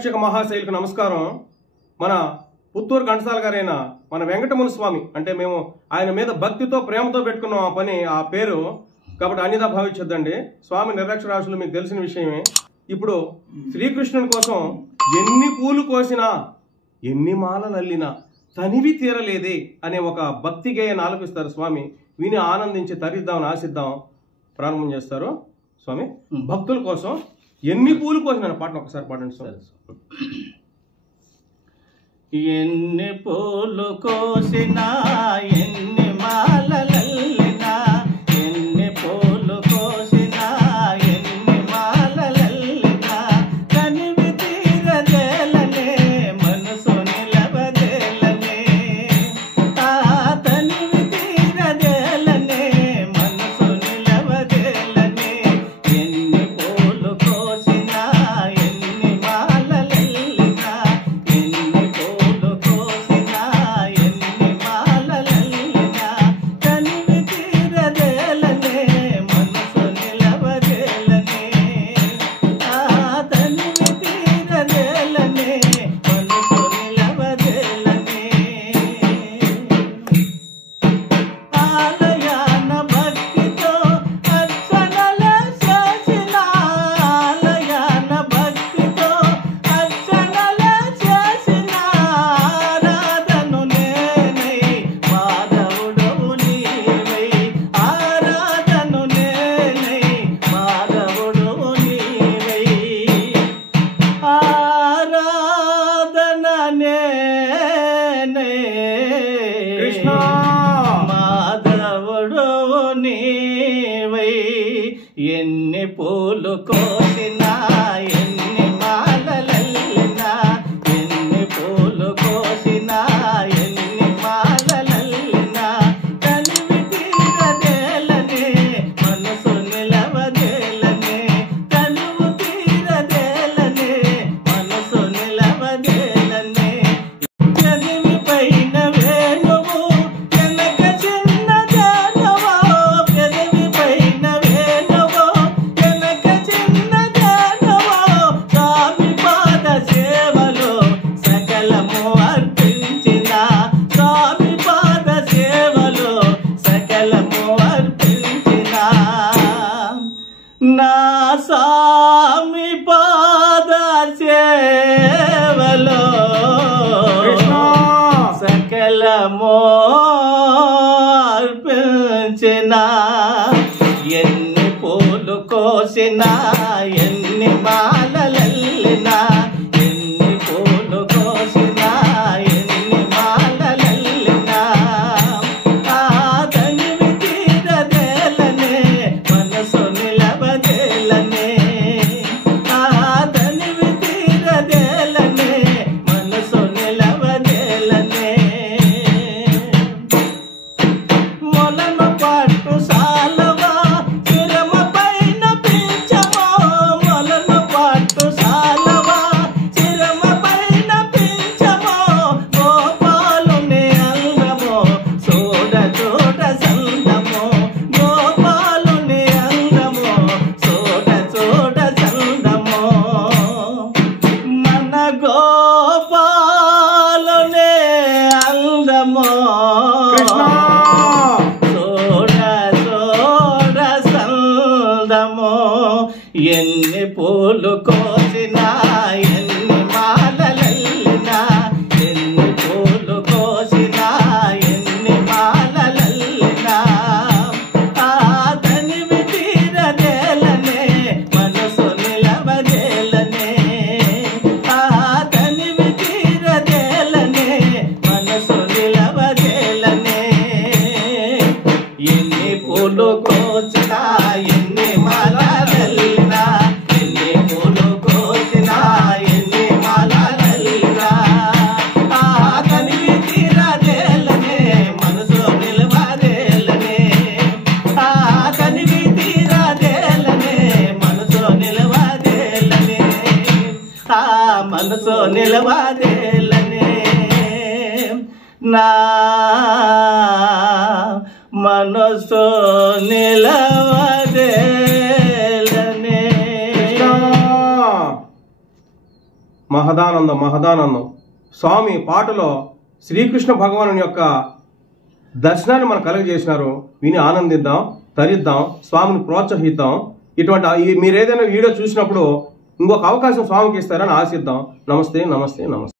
ప్రేక్షక మహాశైలకు నమస్కారం. మన పుత్తూరు ఘంటసాల గారైన మన వెంకటముని స్వామి అంటే మేము ఆయన మీద భక్తితో ప్రేమతో పెట్టుకున్నాం ఆ పని, ఆ పేరు కాబట్టి అన్నిదా భావించొద్దండి. స్వామి నిరక్షరాశులు మీకు తెలిసిన విషయమే. ఇప్పుడు శ్రీకృష్ణుని కోసం ఎన్ని పూలు కోసినా ఎన్ని మాలలు అల్లినా తనివి తీరలేదే అనే ఒక భక్తి గేయాన్ని ఆలపిస్తారు స్వామి. విని ఆనందించి తరిద్దామని ఆశిద్దాం ప్రారంభం చేస్తారు స్వామి. భక్తుల కోసం ఎన్ని పూలు కోసిన పాటను ఒకసారి పాడండి స్వామి. ఎన్ని పూలు కోసినా ఎన్ని మాలలల్లినా, ఎన్ని పూలు కోసినా ఎన్ని మాలలల్లినా, తనివి తీరదేలనే మనసు నిలవదేలనే, ఆ తనివి తీరదేలనే మనసు నిలవదేలనే. ఎన్ని పూలు కోసినా ఎన్ని మాలలల్లినా, ఎన్ని పూలు కోసినా ఎన్ని మాలలల్లినా, తనివి తీరదేలనే మనసు నిలవదేలనే, ఆ తనివి తీరదేలనే మనసు నిలవదేలనే. ఆలయాన భక్తితో అర్చనల చేసిన, ఆలయాన భక్తితో అర్చనల చేసిన, ఆరాధను నేనై మాధవుడవు నీవై, ఆరాధను నేనై మాధవుడవు నీవై, ఆరాధన నేనై కృష్ణ మాధవుడవు నీవై. ఎన్ని పూలు కోసినా ఎన్ని మాలలల్లినా, ఎన్ని పూలు కోసినా ఎన్ని మాలలల్లినా, తనివి తీరదేలనే మనసు నిలవదేలనే, తనువు తీరదేలనే మనసు నిలవదేలనే. పెదవి పైన వేణువు వెనక చిన్న జానవో, పెదవి పైన వేణువు వెనక చిన్న జానవో, స్వామి పాద సేవలో సకలము అర్పించిన, స్వామి పాద సేవలో సకలము అర్పించిన, నా స్వామి పాద సేవలో కృష్ణ సకలము అర్పించిన. ఎన్ని పూలు కోసినా ఎన్ని మాలలల్లినా, ఎన్ని పూలు కోసినా ఎన్ని మాలలల్లినా, ఆ తనివి తీరదేలనే మనసు నిలవదేలనే, ఆ తనివి తీరదేలనే మనసు నిలవదేలనే. మొలను పట్టు సాలవా శిరమ పైన పీచమో, మొలను పట్టు సాలవా శిరమ పైన పీచమో, గోపాలుని అందమో చూడ చూడ సందమో, గోపాలుని అందమో చూడ చూడ సందమో, మన గోపాలుని అందమో కృష్ణ చూడ చూడ సందమో. ఎన్ని పూలు కోసినా ఎన్ని మాలలల్లినా, ఎన్ని పూలు కోసినా ఎన్ని మాలలల్లినా, ఆ తనివి తీరదేలనే మనసు నిలవదేలనే, ఆ తనివి తీరదేలనే మనసు నిలవదేలనే. ఎన్ని పూలు కోసినా ఎన్ని మాలలల్లినా, ఎన్ని పూలు కోసినా ఎన్ని మాలలల్లినా, ఆ తనివి తీరదేలనే మనసు నిలవదేలనే, ఆ తనివి తీరదేలనే మనసు నిలవదేలనే, ఆ మనసు నిలవదేలనే. నా మనసు నిలవదేలనే. మహదానందం మహదానందం. స్వామి పాటలో శ్రీకృష్ణ భగవాను యొక్క దర్శనాన్ని మనం కలుగజేసినారు. విని ఆనందిద్దాం, తరిద్దాం, స్వామిని ప్రోత్సహిద్దాం. ఇటువంటి మీరు ఏదైనా వీడియో చూసినప్పుడు ఇంకొక అవకాశం స్వామికి ఇస్తారని ఆశిద్దాం. నమస్తే నమస్తే నమస్తే.